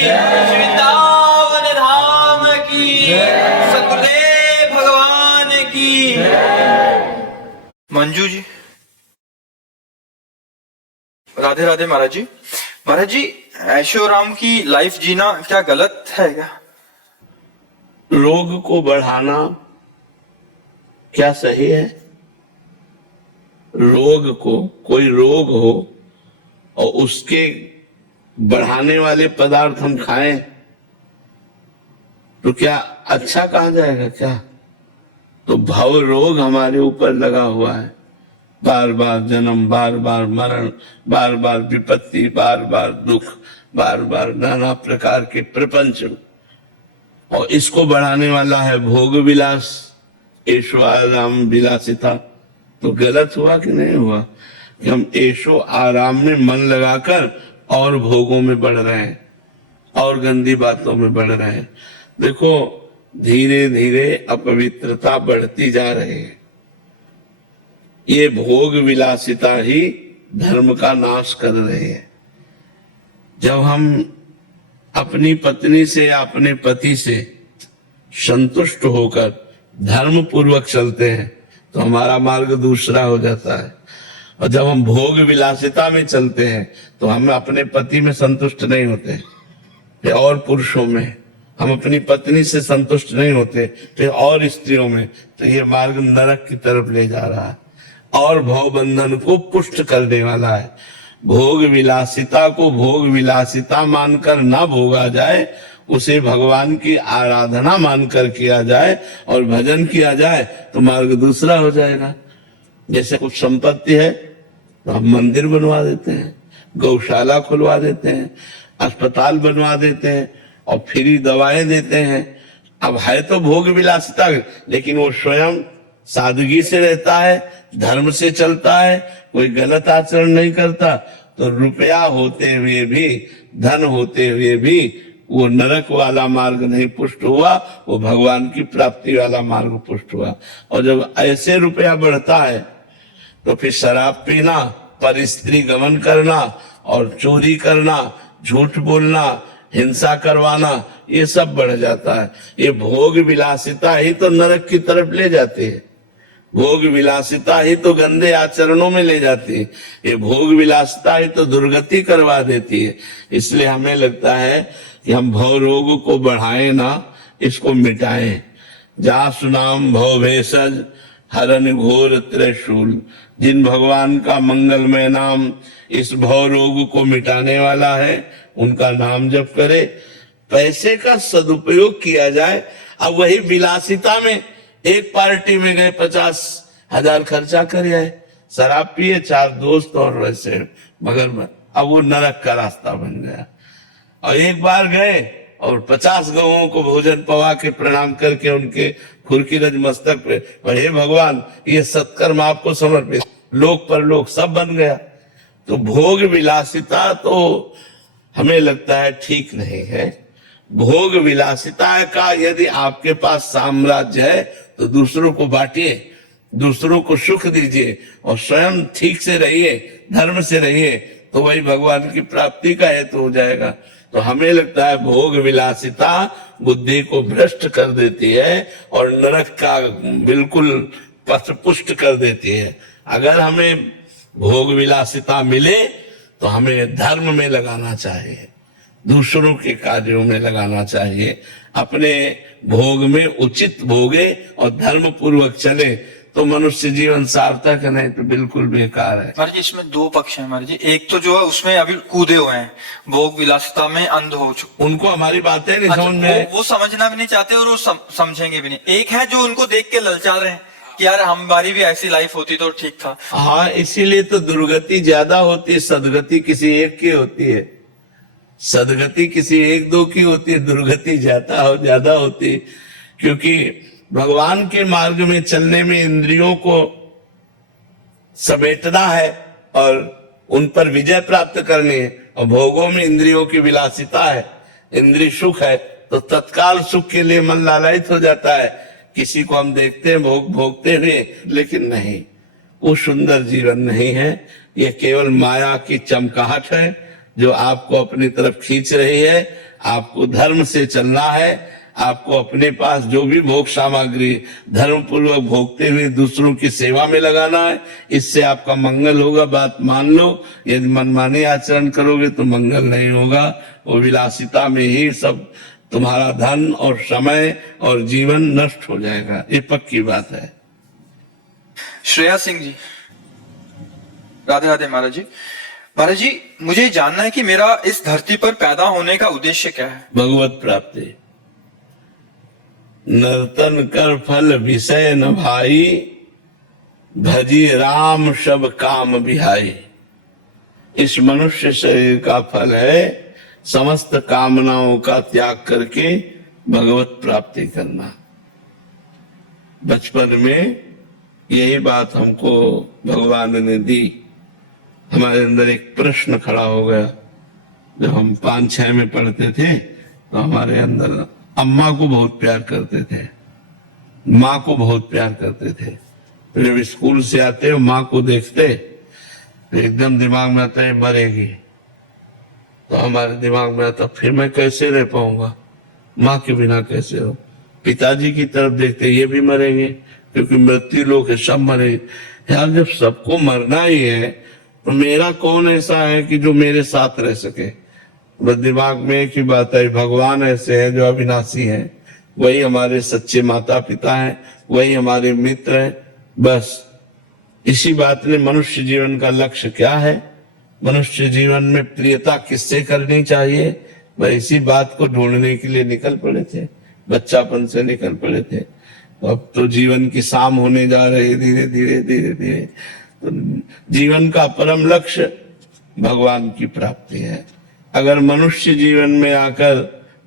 वृंदावन धाम की, सतगुरुदेव भगवान की। मंजू जी, राधे राधे महाराज जी। महाराज जी, ऐशोराम की लाइफ जीना क्या गलत है क्या? रोग को बढ़ाना क्या सही है? रोग को, कोई रोग हो और उसके बढ़ाने वाले पदार्थ हम खाएं तो क्या अच्छा कहा जाएगा क्या? तो भव रोग हमारे ऊपर लगा हुआ है, बार बार जन्म, बार बार मरण, बार बार विपत्ति, बार बार दुख, बार बार नाना प्रकार के प्रपंच, और इसको बढ़ाने वाला है भोग विलास, ऐशो आराम विलासिता। तो गलत हुआ कि नहीं हुआ कि हम ऐशो आराम में मन लगाकर और भोगों में बढ़ रहे हैं और गंदी बातों में बढ़ रहे हैं। देखो, धीरे धीरे अपवित्रता बढ़ती जा रही है। ये भोग विलासिता ही धर्म का नाश कर रही है। जब हम अपनी पत्नी से या अपने पति से संतुष्ट होकर धर्म पूर्वक चलते हैं तो हमारा मार्ग दूसरा हो जाता है, और जब हम भोग विलासिता में चलते हैं तो हम अपने पति में संतुष्ट नहीं होते, फिर और पुरुषों में, हम अपनी पत्नी से संतुष्ट नहीं होते फिर और स्त्रियों में, तो ये मार्ग नरक की तरफ ले जा रहा है और भव बंधन को पुष्ट करने वाला है। भोग विलासिता को भोग विलासिता मानकर ना भोगा जाए, उसे भगवान की आराधना मानकर किया जाए और भजन किया जाए तो मार्ग दूसरा हो जाएगा। जैसे कुछ संपत्ति है तो हम मंदिर बनवा देते हैं, गौशाला खुलवा देते हैं, अस्पताल बनवा देते हैं और फ्री दवाएं देते हैं। अब है तो भोग विलासिता, लेकिन वो स्वयं सादगी से रहता है, धर्म से चलता है, कोई गलत आचरण नहीं करता, तो रुपया होते हुए भी, धन होते हुए भी वो नरक वाला मार्ग नहीं पुष्ट हुआ, वो भगवान की प्राप्ति वाला मार्ग पुष्ट हुआ। और जब ऐसे रुपया बढ़ता है तो फिर शराब पीना, पर स्त्री गमन करना और चोरी करना, झूठ बोलना, हिंसा करवाना, ये सब बढ़ जाता है। ये भोग विलासिता ही तो नरक की तरफ ले जाती है, भोग विलासिता ही तो गंदे आचरणों में ले जाती है, ये भोग विलासिता ही तो दुर्गति करवा देती है। इसलिए हमें लगता है कि हम भव रोग को बढ़ाएं ना, इसको मिटाएं। जा सुनाम भव भेषज हरन घोर त्रिशूल, जिन भगवान का मंगलमय नाम इस भव रोग को मिटाने वाला है, उनका नाम जप करे, पैसे का सदुपयोग किया जाए। अब वही विलासिता में एक पार्टी में गए 50,000 खर्चा कर आए, शराब पिए, 4 दोस्त और वैसे, मगर अब वो नरक का रास्ता बन गया। और एक बार गए और 50 गौओं को भोजन पवा के प्रणाम करके उनके खुरकीरज मस्तक पे, हे भगवान ये सत्कर्म आपको समर्पित, लोक पर लोक सब बन गया। तो भोग विलासिता तो हमें लगता है ठीक नहीं है। भोग विलासिता का यदि आपके पास साम्राज्य है तो दूसरों को बांटिए, दूसरों को सुख दीजिए और स्वयं ठीक से रहिए, धर्म से रहिए, तो वही भगवान की प्राप्ति का हेतु हो जाएगा। तो हमें लगता है भोग विलासिता बुद्धि को भ्रष्ट कर देती है और नरक का बिल्कुल पथ पुष्ट कर देती है। अगर हमें भोग विलासिता मिले तो हमें धर्म में लगाना चाहिए, दूसरों के कार्यों में लगाना चाहिए, अपने भोग में उचित भोगे और धर्म पूर्वक चले तो मनुष्य जीवन सार्थक है, नहीं तो बिल्कुल बेकार है। महाराज जी, इसमें 2 पक्ष हैं महाराज जी। एक तो जो है उसमें अभी कूदे हुए हैं, भोग विलासिता में अंध हो चुके, उनको हमारी बातें नहीं अच्छा, समझ में, वो समझना भी नहीं चाहते और वो समझेंगे भी नहीं। एक है जो उनको देख के ललचा रहे हैं कि यार हमारी भी ऐसी लाइफ होती तो ठीक था। हाँ, इसीलिए तो दुर्गति ज्यादा होती है, सदगति किसी एक की होती है, सदगति किसी 1-2 की होती है, दुर्गति ज्यादा होती है। क्योंकि भगवान के मार्ग में चलने में इंद्रियों को समेटना है और उन पर विजय प्राप्त करनी है, और भोगों में इंद्रियों की विलासिता है, इंद्रिय सुख है, तो तत्काल सुख के लिए मन लालयित हो जाता है। किसी को हम देखते हैं भोगते हुए, लेकिन नहीं, वो सुंदर जीवन नहीं है, ये केवल माया की चमकाहट है, जो आपको अपनी तरफ खींच रही है। आपको धर्म से चलना है। आपको अपने पास जो भी भोग सामग्री धर्म पूर्वक भोगते हुए दूसरों की सेवा में लगाना है। इससे आपका मंगल होगा, बात मान लो। यदि मनमानी आचरण करोगे तो मंगल नहीं होगा। वो विलासिता में ही सब तुम्हारा धन और समय और जीवन नष्ट हो जाएगा, ये पक्की बात है। श्रेया सिंह जी, राधे राधे महाराज जी। महाराज जी, मुझे जानना है कि मेरा इस धरती पर पैदा होने का उद्देश्य क्या है? भगवत प्राप्ति। नर्तन कर फल विषय न भाई, भजी राम सब काम बिहाई। इस मनुष्य शरीर का फल है समस्त कामनाओं का त्याग करके भगवत प्राप्ति करना। बचपन में यही बात हमको भगवान ने दी। हमारे अंदर एक प्रश्न खड़ा हो गया। जब हम 5-6 में पढ़ते थे तो हमारे अंदर अम्मा को बहुत प्यार करते थे, माँ को बहुत प्यार करते थे। तो जब स्कूल से आते हो माँ को देखते तो एकदम दिमाग में आता है मरेगी। तो हमारे दिमाग में आता फिर मैं कैसे रह पाऊंगा, माँ के बिना कैसे हो। पिताजी की तरफ देखते ये भी मरेंगे, क्योंकि मृत्यु लोग है, सब मरेंगे। यार जब सबको मरना ही है तो मेरा कौन ऐसा है कि जो मेरे साथ रह सके। बस दिमाग में एक ही बात है, भगवान ऐसे है जो अविनाशी है, वही हमारे सच्चे माता पिता हैं, वही हमारे मित्र हैं। बस इसी बात ने मनुष्य जीवन का लक्ष्य क्या है, मनुष्य जीवन में प्रियता किससे करनी चाहिए, वह इसी बात को ढूंढने के लिए निकल पड़े थे। बच्चापन से निकल पड़े थे। अब तो जीवन की शाम होने जा रही, धीरे धीरे धीरे धीरे। तो जीवन का परम लक्ष्य भगवान की प्राप्ति है। अगर मनुष्य जीवन में आकर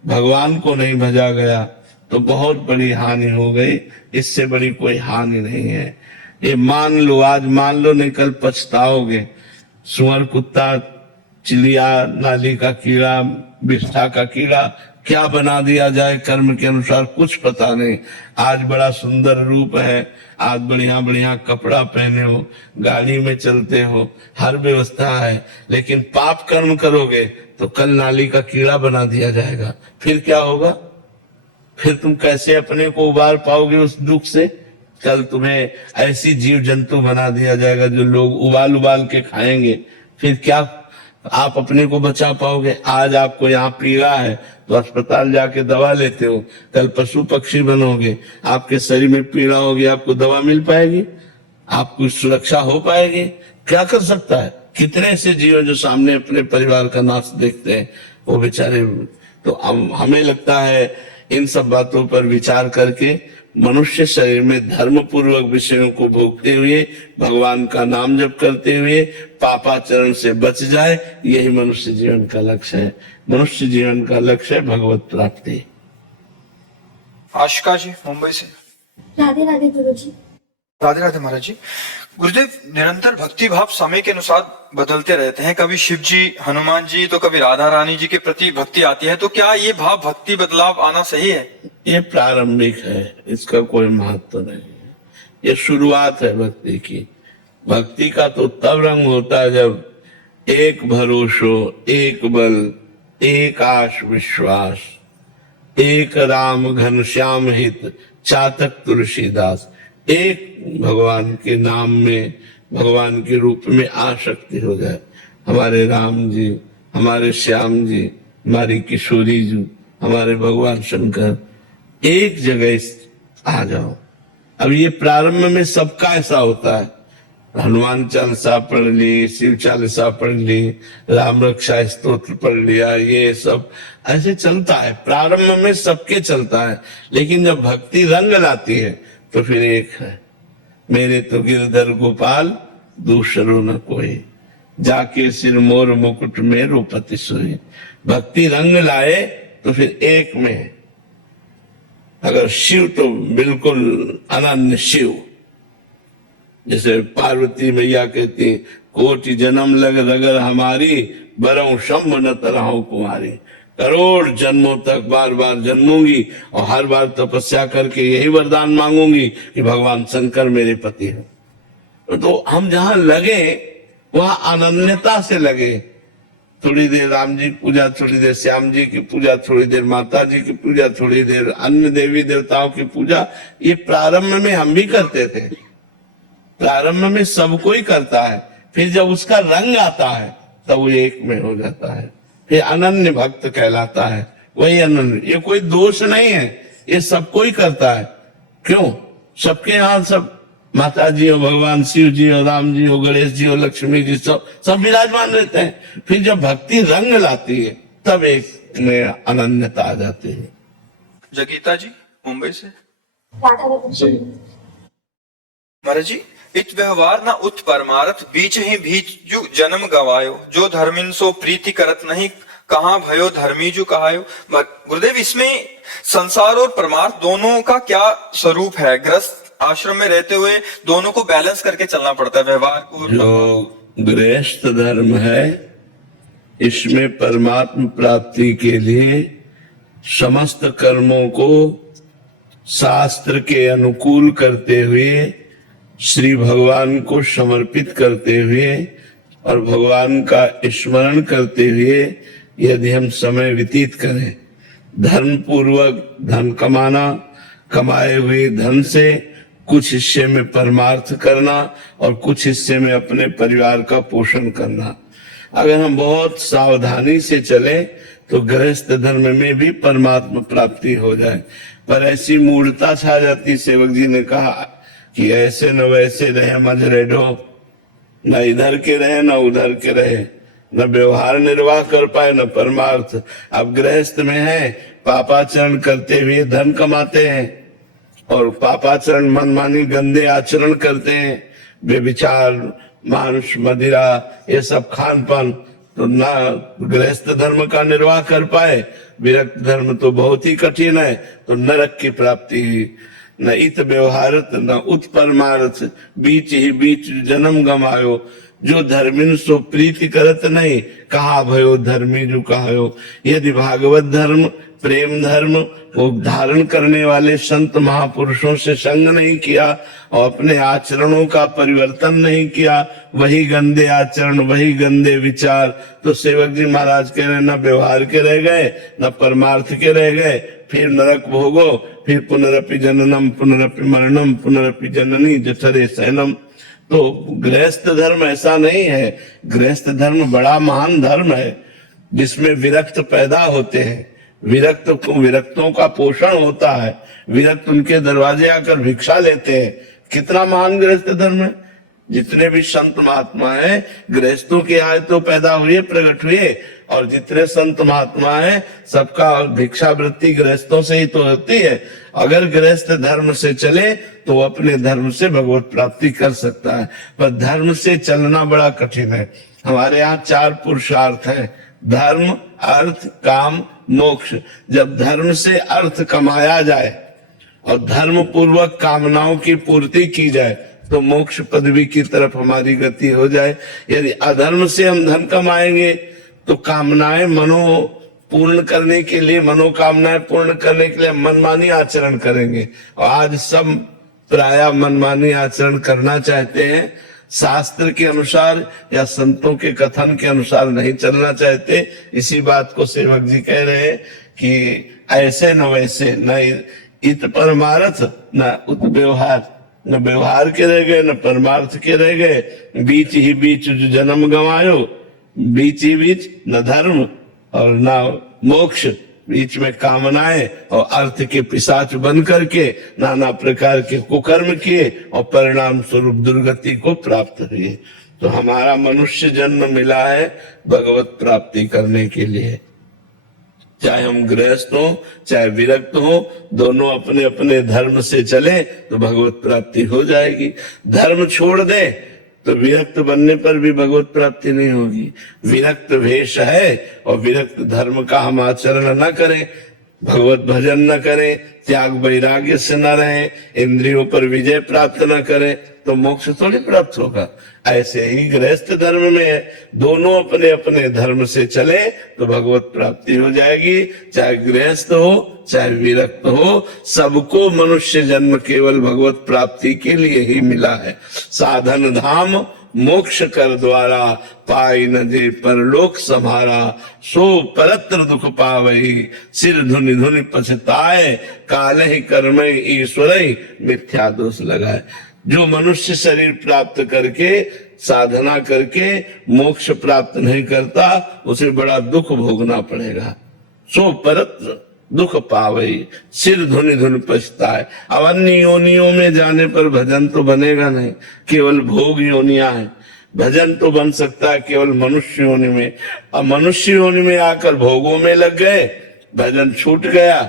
भगवान को नहीं भजा गया तो बहुत बड़ी हानि हो गई। इससे बड़ी कोई हानि नहीं है। ये मान लो, आज मान लो, नहीं कल पछताओगे। सुअर, कुत्ता, चिड़िया, नाली का कीड़ा, बिष्ठा का कीड़ा, क्या बना दिया जाए कर्म के अनुसार कुछ पता नहीं। आज बड़ा सुंदर रूप है, आज बढ़िया बढ़िया कपड़ा पहने हो, गाड़ी में चलते हो, हर व्यवस्था है, लेकिन पाप कर्म करोगे तो कल नाली का कीड़ा बना दिया जाएगा। फिर क्या होगा? फिर तुम कैसे अपने को उबार पाओगे उस दुख से? कल तुम्हें ऐसी जीव जंतु बना दिया जाएगा जो लोग उबाल उबाल के खाएंगे। फिर क्या आप अपने को बचा पाओगे? आज आपको यहाँ पीड़ा है तो अस्पताल जाके दवा लेते हो, कल पशु पक्षी बनोगे, आपके शरीर में पीड़ा होगी, आपको दवा मिल पाएगी? आपको सुरक्षा हो पाएगी? क्या कर सकता है? कितने ऐसे जीव जो सामने अपने परिवार का नाश देखते हैं, वो बेचारे। तो हमें लगता है इन सब बातों पर विचार करके मनुष्य शरीर में धर्म पूर्वक विषयों को भोगते हुए, भगवान का नाम जप करते हुए पापाचरण से बच जाए, यही मनुष्य जीवन का लक्ष्य है। मनुष्य जीवन का लक्ष्य है भगवत प्राप्ति। आशिका जी, मुंबई से। राधे राधे गुरु जी। राधे राधे महाराज जी। गुरुदेव, निरंतर भक्ति भाव समय के अनुसार बदलते रहते हैं। कभी शिव जी, हनुमान जी, तो कभी राधा रानी जी के प्रति भक्ति आती है। तो क्या ये भाव भक्ति बदलाव आना सही है? ये प्रारंभिक है, इसका कोई महत्व नहीं है। ये शुरुआत है भक्ति की। भक्ति का तो तब रंग होता है जब एक भरोसो, एक बल, एक आश विश्वास, एक राम घनश्याम हित चातक तुलसीदास। एक भगवान के नाम में, भगवान के रूप में आसक्ति हो जाए। हमारे राम जी, हमारे श्याम जी, हमारी किशोरी जी, हमारे भगवान शंकर, एक जगह आ जाओ। अब ये प्रारंभ में सबका ऐसा होता है। हनुमान चालीसा पढ़ ली, शिव चालीसा पढ़ ली, राम रक्षा स्तोत्र पढ़ लिया, ये सब ऐसे चलता है। प्रारंभ में सबके चलता है, लेकिन जब भक्ति रंग लाती है तो फिर एक है, मेरे तो गिरधर गोपाल दूसरो न कोई, जाके सिर मोर मुकुट में रूपति सोई। भक्ति रंग लाए तो फिर एक में है। अगर शिव तो बिल्कुल अनन्य शिव, जैसे पार्वती मैया कहती, कोटि जन्म लग रगर हमारी, बरऊं शंभ न तरहु कुमारी। करोड़ जन्मों तक बार बार जन्मूंगी और हर बार तपस्या करके यही वरदान मांगूंगी कि भगवान शंकर मेरे पति है। तो हम जहां लगे वहां अनन्यता से लगे। थोड़ी देर राम जी की पूजा, थोड़ी देर श्याम जी की पूजा, थोड़ी देर माता जी की पूजा, थोड़ी देर अन्य देवी देवताओं की पूजा। ये प्रारंभ में हम भी करते थे, प्रारंभ में सब कोई करता है, फिर जब उसका रंग आता है तब वो एक में हो जाता है, फिर अनन्य भक्त कहलाता है। वही अनन्य, ये कोई दोष नहीं है, ये सब कोई करता है। क्यों? सबके यहाँ सब माता जी हो, भगवान शिव जी हो, राम जी हो, गणेश जी हो, लक्ष्मी जी, सब विराजमान रहते हैं। फिर जब भक्ति रंग लाती है तब एक में अनन्यता आ जाती है। जगीता जी मुंबई से। राधा राधा महाराज जी, इत व्यवहार न उत परमारथ बीच ही बीच जु जन्म गवायो, जो धर्मिन सो प्रीति करत नहीं, कहाँ भयो धर्मी जु कहायो। गुरुदेव, इसमें संसार और परमार्थ दोनों का क्या स्वरूप है? ग्रस्त आश्रम में रहते हुए दोनों को बैलेंस करके चलना पड़ता है, व्यवहार को। जो गृहस्थ धर्म है इसमें परमात्म प्राप्ति के लिए समस्त कर्मों को शास्त्र के अनुकूल करते हुए, श्री भगवान को समर्पित करते हुए और भगवान का स्मरण करते हुए यदि हम समय व्यतीत करें, धर्म पूर्वक धन कमाना, कमाए हुए धन से कुछ हिस्से में परमार्थ करना और कुछ हिस्से में अपने परिवार का पोषण करना। अगर हम बहुत सावधानी से चले तो गृहस्थ धर्म में भी परमात्मा प्राप्ति हो जाए। पर ऐसी मूढ़ता छा जाती, सेवक जी ने कहा कि ऐसे न वैसे रहे मजरेडो, न इधर के रहे न उधर के रहे, न व्यवहार निर्वाह कर पाए न परमार्थ। अब गृहस्थ में है, पापाचरण करते हुए धन कमाते हैं और पापाचरण मनमानी गंदे आचरण करते हैं, बेविचार, मांस, मदिरा, ये सब खान पान, तो ना गृहस्थ धर्म का निर्वाह कर पाए। विरक्त धर्म तो बहुत ही कठिन है, तो नरक की प्राप्ति ही। न इत व्यवहारत न उत परमार्थ बीच ही बीच जन्म गमायो, जो धर्मिन सो प्रीति करत नहीं, कहा भयो धर्मी जो कहायो। यदि भागवत धर्म, प्रेम धर्म को धारण करने वाले संत महापुरुषों से संग नहीं किया और अपने आचरणों का परिवर्तन नहीं किया, वही गंदे आचरण, वही गंदे विचार, तो सेवक जी महाराज कह रहे न व्यवहार के रह गए न परमार्थ के रह गए, फिर नरक भोगो, फिर पुनरपि जननम पुनरपि मरणम पुनरपि जननी जठरे शयनम। तो गृहस्थ धर्म ऐसा नहीं है, गृहस्थ धर्म बड़ा महान धर्म है जिसमें विरक्त पैदा होते हैं, विरक्तों का पोषण होता है, विरक्त उनके दरवाजे आकर भिक्षा लेते हैं। कितना महान गृहस्थ धर्म है। जितने भी संत महात्मा हैं गृहस्थों के आए तो पैदा हुए, प्रकट हुए, और जितने संत महात्मा हैं सबका भिक्षावृत्ति गृहस्थों से ही तो होती है। अगर गृहस्थ धर्म से चले तो अपने धर्म से भगवत प्राप्ति कर सकता है, पर धर्म से चलना बड़ा कठिन है। हमारे यहाँ 4 पुरुषार्थ है, धर्म, अर्थ, काम, मोक्ष। जब धर्म से अर्थ कमाया जाए और धर्म पूर्वक कामनाओं की पूर्ति की जाए तो मोक्ष पदवी की तरफ हमारी गति हो जाए। यदि अधर्म से हम धन कमाएंगे तो कामनाएं पूर्ण करने के लिए, मनोकामनाएं पूर्ण करने के लिए मनमानी आचरण करेंगे, और आज सब प्रायः मनमानी आचरण करना चाहते हैं, शास्त्र के अनुसार या संतों के कथन के अनुसार नहीं चलना चाहते। इसी बात को सेवक जी कह रहे हैं कि ऐसे न वैसे, न इत परमार्थ न उत व्यवहार, न व्यवहार के रह गए न परमार्थ के रह गए, बीच ही बीच जो जन्म गंवायो, बीच ही बीच न धर्म और न मोक्ष, बीच में कामनाएं और अर्थ के पिशाच बन करके नाना प्रकार के कुकर्म किए और परिणाम स्वरूप दुर्गति को प्राप्त हुए। तो हमारा मनुष्य जन्म मिला है भगवत प्राप्ति करने के लिए। चाहे हम गृहस्थ हो चाहे विरक्त हो, दोनों अपने अपने धर्म से चले तो भगवत प्राप्ति हो जाएगी। धर्म छोड़ दे तो विरक्त बनने पर भी भगवत प्राप्ति नहीं होगी। विरक्त वेश है और विरक्त धर्म का हम आचरण न करें, भगवत भजन न करें, त्याग वैराग्य से न रहे, इंद्रियों पर विजय प्राप्त न करें तो मोक्ष थोड़ी प्राप्त होगा। ऐसे ही गृहस्थ धर्म में दोनों अपने अपने धर्म से चले तो भगवत प्राप्ति हो जाएगी। चाहे गृहस्थ हो चाहे विरक्त हो, सबको मनुष्य जन्म केवल भगवत प्राप्ति के लिए ही मिला है। साधन धाम मोक्ष कर द्वारा, पाई न जे परलोक सम्हारा, सो परत्र दुख पावई, सिर धुनि धुनि पछताए, काले कर्म ईश्वर मिथ्या दोष लगाए। जो मनुष्य शरीर प्राप्त करके साधना करके मोक्ष प्राप्त नहीं करता, उसे बड़ा दुख भोगना पड़ेगा। सो परत्र दुख पावई, सिर धुनि धुनि पछताए। अब अन्य योनियों में जाने पर भजन तो बनेगा नहीं, केवल भोग योनियां है। भजन तो बन सकता है केवल मनुष्य योनि में। अब मनुष्य योनि में आकर भोगों में लग गए, भजन छूट गया,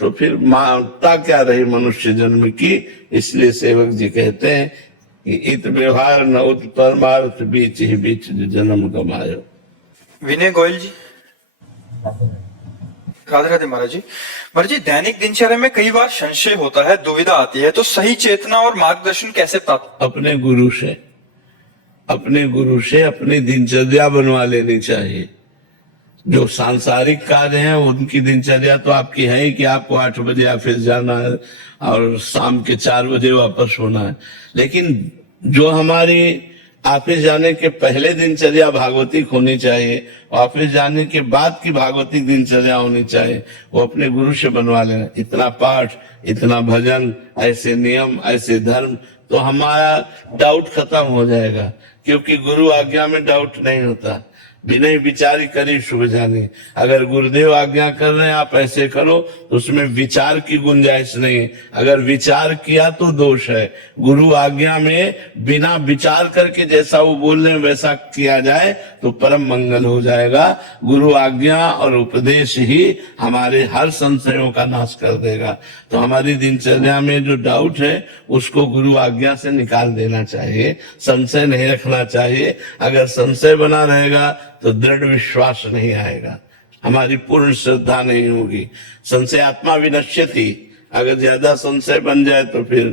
तो फिर मानता क्या रही मनुष्य जन्म की। इसलिए सेवक जी कहते हैं कि इत व्यवहार न उत परमार्थ, बीच ही बीच जन्म गमायो। विनय गोयल जी। राधे राधे महाराज जी। महाराज जी, दैनिक दिनचर्या में कई बार संशय होता है, दुविधा आती है, तो सही चेतना और मार्गदर्शन कैसे प्राप्त? अपने गुरु से, अपने गुरु से अपनी दिनचर्या बनवा लेनी चाहिए। जो सांसारिक कार्य हैं उनकी दिनचर्या तो आपकी है ही कि आपको 8 बजे ऑफिस जाना है और शाम के 4 बजे वापस होना है। लेकिन जो हमारी ऑफिस जाने के पहले दिनचर्या भागवतिक होनी चाहिए, ऑफिस जाने के बाद की भागवतिक दिनचर्या होनी चाहिए, वो अपने गुरु से बनवा लेना। इतना पाठ, इतना भजन, ऐसे नियम, ऐसे धर्म, तो हमारा डाउट खत्म हो जाएगा। क्योंकि गुरु आज्ञा में डाउट नहीं होता। विनय विचारी करी शुभ जानी। अगर गुरुदेव आज्ञा कर रहे हैं आप ऐसे करो, तो उसमें विचार की गुंजाइश नहीं है। अगर विचार किया तो दोष है। गुरु आज्ञा में बिना विचार करके जैसा वो बोल रहे हैं वैसा किया जाए तो परम मंगल हो जाएगा। गुरु आज्ञा और उपदेश ही हमारे हर संशयों का नाश कर देगा। तो हमारी दिनचर्या में जो डाउट है उसको गुरु आज्ञा से निकाल देना चाहिए, संशय नहीं रखना चाहिए। अगर संशय बना रहेगा तो दृढ़ विश्वास नहीं आएगा, हमारी पूर्ण श्रद्धा नहीं होगी। संशय आत्मा विनश्यति। अगर ज्यादा संशय बन जाए तो फिर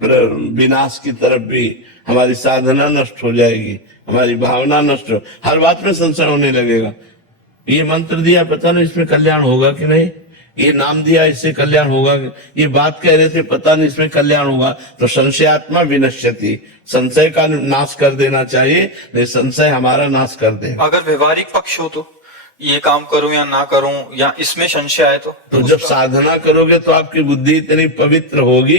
विनाश की तरफ भी हमारी साधना नष्ट हो जाएगी, हमारी भावना नष्ट हो, हर बात में संशय होने लगेगा। ये मंत्र दिया, पता नहीं इसमें कल्याण होगा कि नहीं, ये नाम दिया इससे कल्याण होगा, ये बात कह रहे थे पता नहीं इसमें कल्याण होगा। तो संशयात्मा विनश्यति, संशय का नाश कर देना चाहिए, नहीं संशय हमारा नाश कर देगा। अगर व्यवहारिक पक्ष हो तो ये काम करूं या ना करूं, या इसमें संशय आए तो जब साधना करोगे तो आपकी बुद्धि इतनी पवित्र होगी।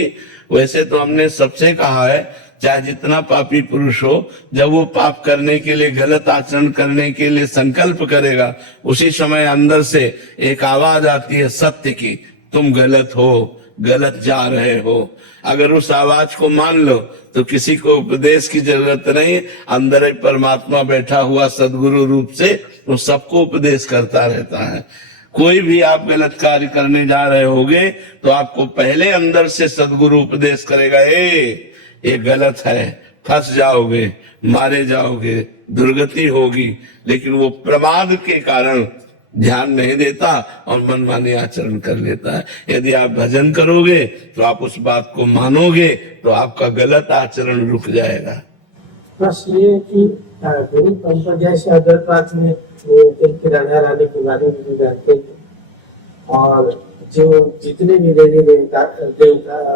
वैसे तो हमने सबसे कहा है, चाहे जितना पापी पुरुष हो, जब वो पाप करने के लिए, गलत आचरण करने के लिए संकल्प करेगा, उसी समय अंदर से एक आवाज आती है सत्य की, तुम गलत हो, गलत जा रहे हो। अगर उस आवाज को मान लो तो किसी को उपदेश की जरूरत नहीं, अंदर ही परमात्मा बैठा हुआ सदगुरु रूप से वो सबको उपदेश करता रहता है। कोई भी आप गलत कार्य करने जा रहे होगे तो आपको पहले अंदर से सदगुरु उपदेश करेगा, ये गलत है, फंस जाओगे, मारे जाओगे, दुर्गति होगी। लेकिन वो प्रमाद के कारण ध्यान नहीं देता और मनमानी आचरण कर लेता है। यदि आप भजन करोगे तो आप उस बात को मानोगे तो आपका गलत आचरण रुक जाएगा। बस ये कि गुरु परंपरा जैसे अद्वैतवाद में राधा रानी के बारे में भी जानते थे, और जो जितने भी देवी देवता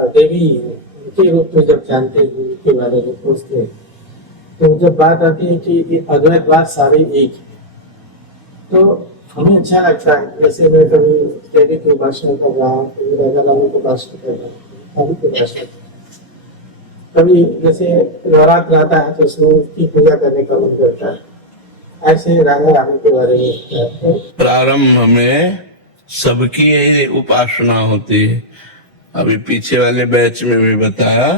देवी उनके रूप में जब जानते हैं, उनके बारे में पूछते हैं, तो जब बात आती है कि अद्वैतवाद सारे एक है, तो हमें अच्छा लगता है। जैसे मैं कभी देवी की उपासना कर रहा हूँ, कभी राधा रानी की उपासना कर रहा हूँ, कभी की उपासना, कभी जैसे नवरात्र आता है तो उसमें उसकी पूजा करने का मन करता है। ऐसे राधा रानी के बारे में प्रारंभ में सबकी यही उपासना होती है। अभी पीछे वाले बैच में भी बताया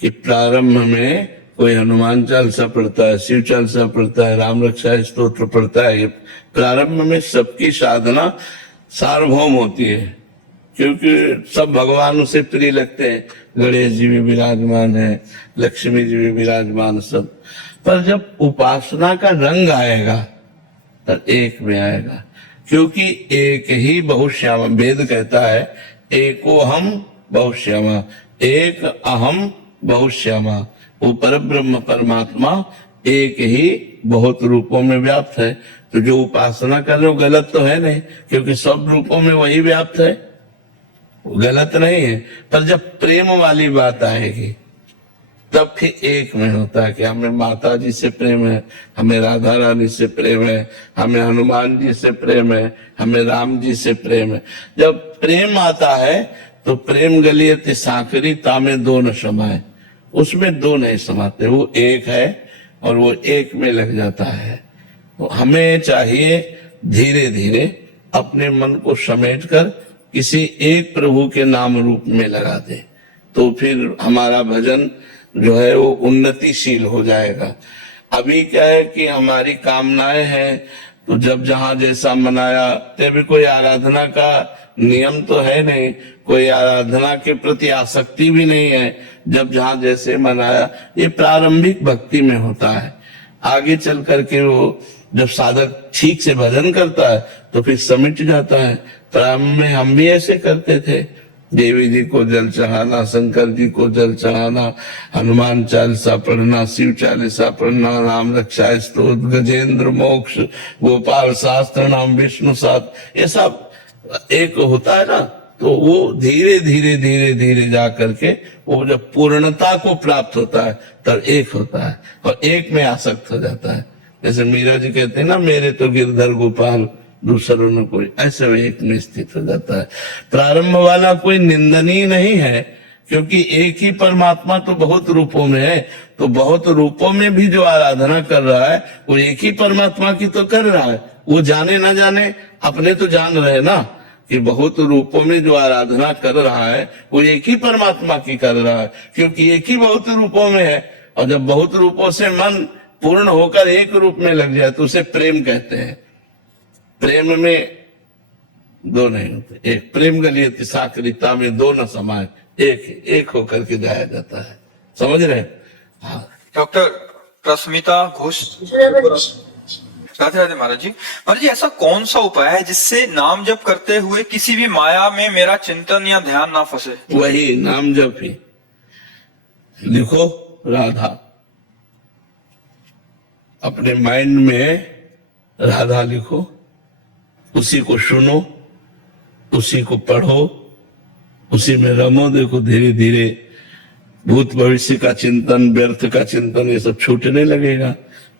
कि प्रारंभ में कोई हनुमान चालीसा पढ़ता है, शिव चालीसा पढ़ता है, राम रक्षा स्तोत्र पढ़ता है। प्रारंभ में सबकी साधना सार्वभौम होती है, क्योंकि सब भगवान उसे प्रिय लगते हैं। गणेश जी भी विराजमान है, लक्ष्मी जी भी विराजमान, सब। पर जब उपासना का रंग आएगा तब एक में आएगा, क्योंकि एक ही बहुश्यामा। वेद कहता है एको हम बहुश्यामा, एक अहम बहुश्यामा। वो परब्रह्म परमात्मा एक ही बहुत रूपों में व्याप्त है। तो जो उपासना कर रहे हो गलत तो है नहीं, क्योंकि सब रूपों में वही व्याप्त है, गलत नहीं है। पर जब प्रेम वाली बात आएगी तब फिर एक में होता है कि हमें माता जी से प्रेम है, हमें राधा रानी से प्रेम है, हमें हनुमान जी से प्रेम है, हमें राम जी से प्रेम है। जब प्रेम आता है तो प्रेम गलियत साकरी तामे दो न समाए, उसमें दो नहीं समाते, वो एक है और वो एक में लग जाता है। तो हमें चाहिए धीरे धीरे अपने मन को समेटकर किसी एक प्रभु के नाम रूप में लगा दे, तो फिर हमारा भजन जो है वो उन्नतिशील हो जाएगा। अभी क्या है कि हमारी कामनाएं हैं, तो जब जहां जैसा मनाया, तभी कोई आराधना का नियम तो है नहीं, कोई आराधना के प्रति आसक्ति भी नहीं है, जब जहां जैसे मनाया। ये प्रारंभिक भक्ति में होता है, आगे चल करके वो जब साधक ठीक से भजन करता है तो फिर समिट जाता है। प्रारंभ में हम भी ऐसे करते थे, देवी जी को जल चढ़ाना, शंकर जी को जल चढ़ाना, हनुमान चालीसा पढ़ना, शिव चालीसा पढ़ना, राम रक्षा स्तोत्र, गजेंद्र मोक्ष, गोपाल शास्त्र नाम, विष्णु शास्त्र, ये सब एक होता है ना। तो वो धीरे धीरे धीरे धीरे जा करके वो जब पूर्णता को प्राप्त होता है तब एक होता है और एक में आसक्त हो जाता है। जैसे मीरा जी कहते हैं ना, मेरे तो गिरधर गोपाल दूसरों ने कोई, ऐसे में एक में स्थित हो जाता है। प्रारंभ वाला कोई निंदनीय नहीं है, क्योंकि एक ही परमात्मा तो बहुत रूपों में है, तो बहुत रूपों में भी जो आराधना कर रहा है वो एक ही परमात्मा की तो कर रहा है। वो जाने ना जाने, अपने तो जान रहे ना कि बहुत रूपों में जो आराधना कर रहा है वो एक ही परमात्मा की कर रहा है, क्योंकि एक ही बहुत रूपों में है। और जब बहुत रूपों से मन पूर्ण होकर एक रूप में लग जाए तो उसे प्रेम कहते हैं। प्रेम में दो नहीं होते, एक प्रेम गलियत साकरिता में दो न समाए, एक होकर के जाया जाता है। समझ रहे? हाँ। डॉक्टर प्रस्मिता घोष। राधे राधे महाराज जी। महाराज जी, ऐसा कौन सा उपाय है जिससे नाम जप करते हुए किसी भी माया में मेरा चिंतन या ध्यान ना फंसे? वही नाम जप ही। लिखो राधा, अपने माइंड में राधा लिखो, उसी को सुनो, उसी को पढ़ो, उसी में रमो। देखो धीरे धीरे भूत भविष्य का चिंतन, व्यर्थ का चिंतन, ये सब छूटने लगेगा।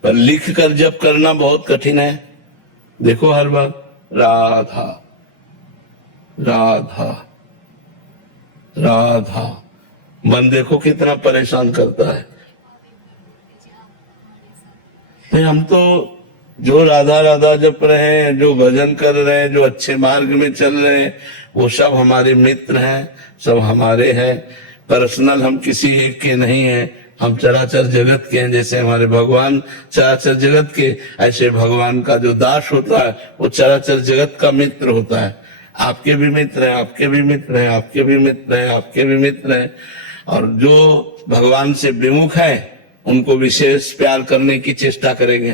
पर लिख कर जप करना बहुत कठिन है। देखो हर बार राधा राधा राधा, मन देखो कितना परेशान करता है। नहीं, हम तो जो राधा राधा जप रहे हैं, जो भजन कर रहे हैं, जो अच्छे मार्ग में चल रहे हैं, वो सब हमारे मित्र हैं, सब हमारे हैं। पर्सनल हम किसी एक के नहीं हैं, हम चराचर जगत के हैं। जैसे हमारे भगवान चराचर जगत के, ऐसे भगवान का जो दास होता है वो चराचर जगत का मित्र होता है। आपके भी मित्र हैं, आपके भी मित्र हैं, आपके भी मित्र हैं, आपके भी मित्र हैं। और जो भगवान से विमुख है उनको विशेष प्यार करने की चेष्टा करेंगे,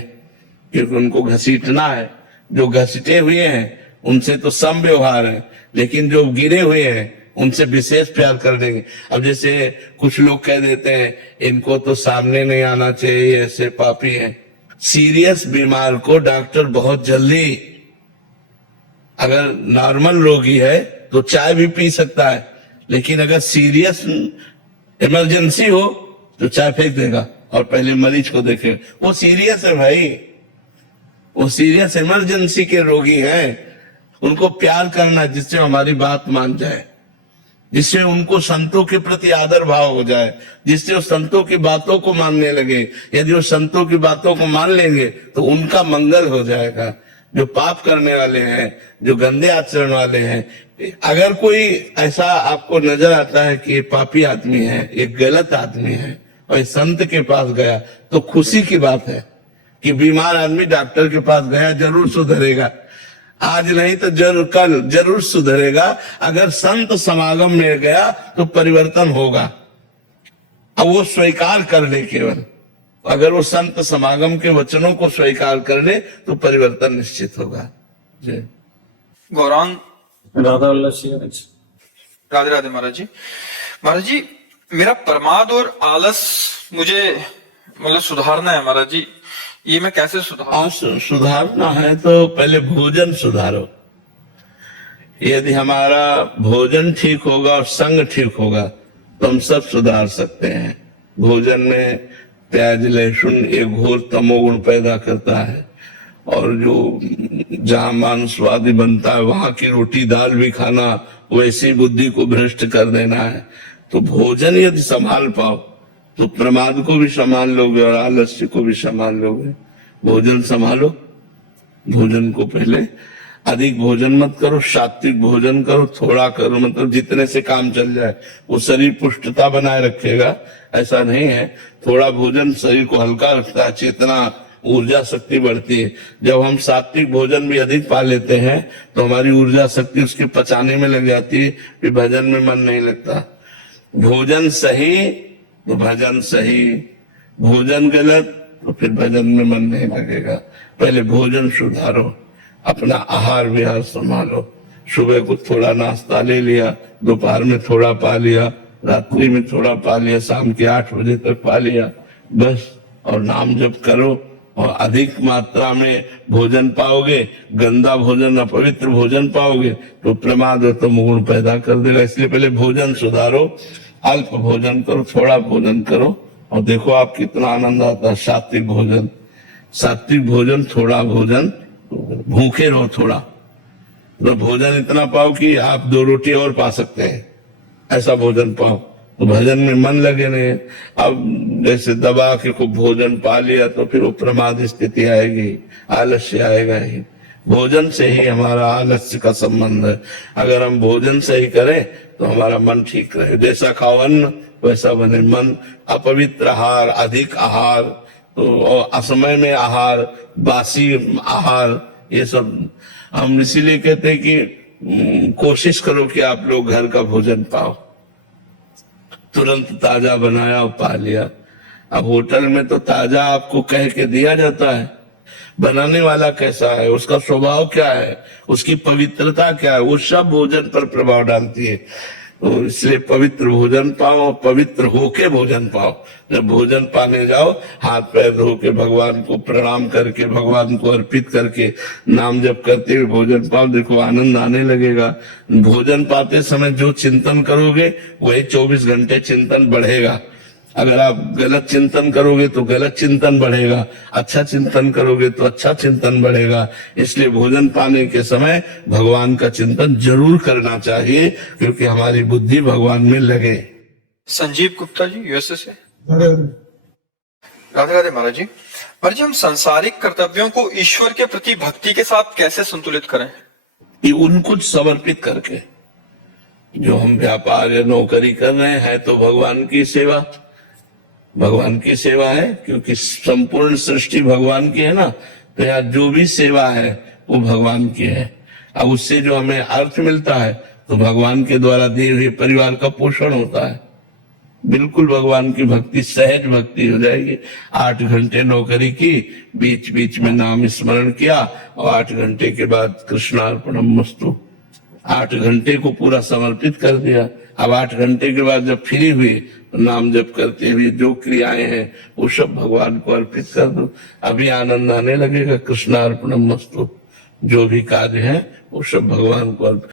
क्योंकि उनको घसीटना है। जो घसीटे हुए हैं उनसे तो सम व्यवहार है, लेकिन जो गिरे हुए हैं उनसे विशेष प्यार कर देंगे। अब जैसे कुछ लोग कह देते हैं इनको तो सामने नहीं आना चाहिए, ऐसे पापी हैं। सीरियस बीमार को डॉक्टर बहुत जल्दी, अगर नॉर्मल रोगी है तो चाय भी पी सकता है, लेकिन अगर सीरियस इमरजेंसी हो तो चाय फेंक देगा और पहले मरीज को देखेगा। वो सीरियस है भाई, वो सीरियस इमरजेंसी के रोगी हैं। उनको प्यार करना जिससे हमारी बात मान जाए, जिससे उनको संतों के प्रति आदर भाव हो जाए, जिससे वो संतों की बातों को मानने लगे। यदि वो संतों की बातों को मान लेंगे तो उनका मंगल हो जाएगा। जो पाप करने वाले हैं, जो गंदे आचरण वाले हैं, अगर कोई ऐसा आपको नजर आता है कि ये पापी आदमी है, ये गलत आदमी है, और संत के पास गया, तो खुशी की बात है कि बीमार आदमी डॉक्टर के पास गया, जरूर सुधरेगा। आज नहीं तो जरूर कल जरूर सुधरेगा। अगर संत समागम में गया तो परिवर्तन होगा। अब वो स्वीकार कर ले, केवल अगर वो संत समागम के वचनों को स्वीकार कर ले तो परिवर्तन निश्चित होगा। जी गौरांग। राधा वल्लभ सिंह। राधे राधे महाराज जी। महाराज जी, मेरा प्रमाद और आलस मुझे मतलब सुधारना है महाराज जी, ये मैं कैसे सुधारूं? सुधारना है तो पहले भोजन सुधारो। यदि हमारा भोजन ठीक होगा और संग ठीक होगा तो हम सब सुधार सकते हैं। भोजन में प्याज लहसुन एक घोर तमोगुण पैदा करता है, और जो जहां मांसवादी बनता है वहां की रोटी दाल भी खाना वैसी बुद्धि को भ्रष्ट कर देना है। तो भोजन यदि संभाल पाओ तो प्रमाद को भी संभाल लोगे और आलस्य को भी संभाल लोगे। भोजन संभालो, भोजन को पहले अधिक भोजन मत करो, सात्विक भोजन करो, थोड़ा करो, मतलब जितने से काम चल जाए। वो शरीर पुष्टता बनाए रखेगा, ऐसा नहीं है। थोड़ा भोजन शरीर को हल्का रखता है, चेतना ऊर्जा शक्ति बढ़ती है। जब हम सात्विक भोजन भी अधिक पा लेते हैं तो हमारी ऊर्जा शक्ति उसके पचाने में लग जाती है, फिर भजन में मन नहीं लगता। भोजन सही तो भजन सही, भोजन गलत तो फिर भजन में मन नहीं लगेगा। पहले भोजन सुधारो, अपना आहार विहार संभालो। सुबह को थोड़ा नाश्ता ले लिया, दोपहर में थोड़ा पा लिया, रात्रि में थोड़ा पा लिया, शाम के 8 बजे तक पा लिया, बस। और नाम जप करो और अधिक मात्रा में भोजन पाओगे। गंदा भोजन अपवित्र भोजन पाओगे तो प्रमाद और तमोगुण पैदा कर देगा। इसलिए पहले भोजन सुधारो, अल्प भोजन करो, थोड़ा भोजन करो, और देखो आप कितना आनंद आता है। सात्विक भोजन, सात्विक भोजन, थोड़ा भोजन, भूखे रहो थोड़ा, तो भोजन इतना पाओ कि आप 2 रोटी और पा सकते हैं, ऐसा भोजन पाओ तो भजन में मन लगे नहीं। अब जैसे दबा के खूब भोजन पा लिया तो फिर वो प्रमाद स्थिति आएगी, आलस्य आएगा ही। भोजन से ही हमारा आलस्य का संबंध है। अगर हम भोजन सही करें तो हमारा मन ठीक रहे। जैसा खाओ अन्न वैसा बने मन। अपवित्र आहार, अधिक आहार, तो असमय में आहार, बासी आहार, ये सब हम इसीलिए कहते हैं कि कोशिश करो कि आप लोग घर का भोजन पाओ, तुरंत ताजा बनाया और पा लिया। अब होटल में तो ताजा आपको कह के दिया जाता है, बनाने वाला कैसा है, उसका स्वभाव क्या है, उसकी पवित्रता क्या है, वो सब भोजन पर प्रभाव डालती है। तो इसलिए पवित्र भोजन पाओ और पवित्र होके भोजन पाओ। जब भोजन पाने जाओ, हाथ पैर धो के भगवान को प्रणाम करके, भगवान को अर्पित करके, नाम जप करते हुए भोजन पाओ, देखो आनंद आने लगेगा। भोजन पाते समय जो चिंतन करोगे वही 24 घंटे चिंतन बढ़ेगा। अगर आप गलत चिंतन करोगे तो गलत चिंतन बढ़ेगा, अच्छा चिंतन करोगे तो अच्छा चिंतन बढ़ेगा। इसलिए भोजन पाने के समय भगवान का चिंतन जरूर करना चाहिए, क्योंकि हमारी बुद्धि भगवान में लगे। संजीव गुप्ता जी यूएसए से। राधे राधे महाराज जी। महाराज जी, हम सांसारिक कर्तव्यों को ईश्वर के प्रति भक्ति के साथ कैसे संतुलित करें? कि उनको समर्पित करके, जो हम व्यापार या नौकरी कर रहे हैं तो भगवान की सेवा, भगवान की सेवा है, क्योंकि संपूर्ण सृष्टि भगवान की है ना। तो यहाँ जो भी सेवा है वो भगवान की है। अब उससे जो हमें अर्थ मिलता है तो भगवान के द्वारा दिए हुए परिवार का पोषण होता है। बिल्कुल भगवान की भक्ति, सहज भक्ति हो जाएगी। 8 घंटे नौकरी की, बीच बीच में नाम स्मरण किया और 8 घंटे के बाद कृष्णार्पणमस्तु, 8 घंटे को पूरा समर्पित कर दिया। अब 8 घंटे के बाद जब फ्री हुई, नाम जप करते हुए जो क्रियाएं हैं वो सब भगवान को अर्पित कर दो, अभी आनंद आने लगेगा। कृष्णार्पणमस्तु, जो भी कार्य है वो सब भगवान को अर्पित।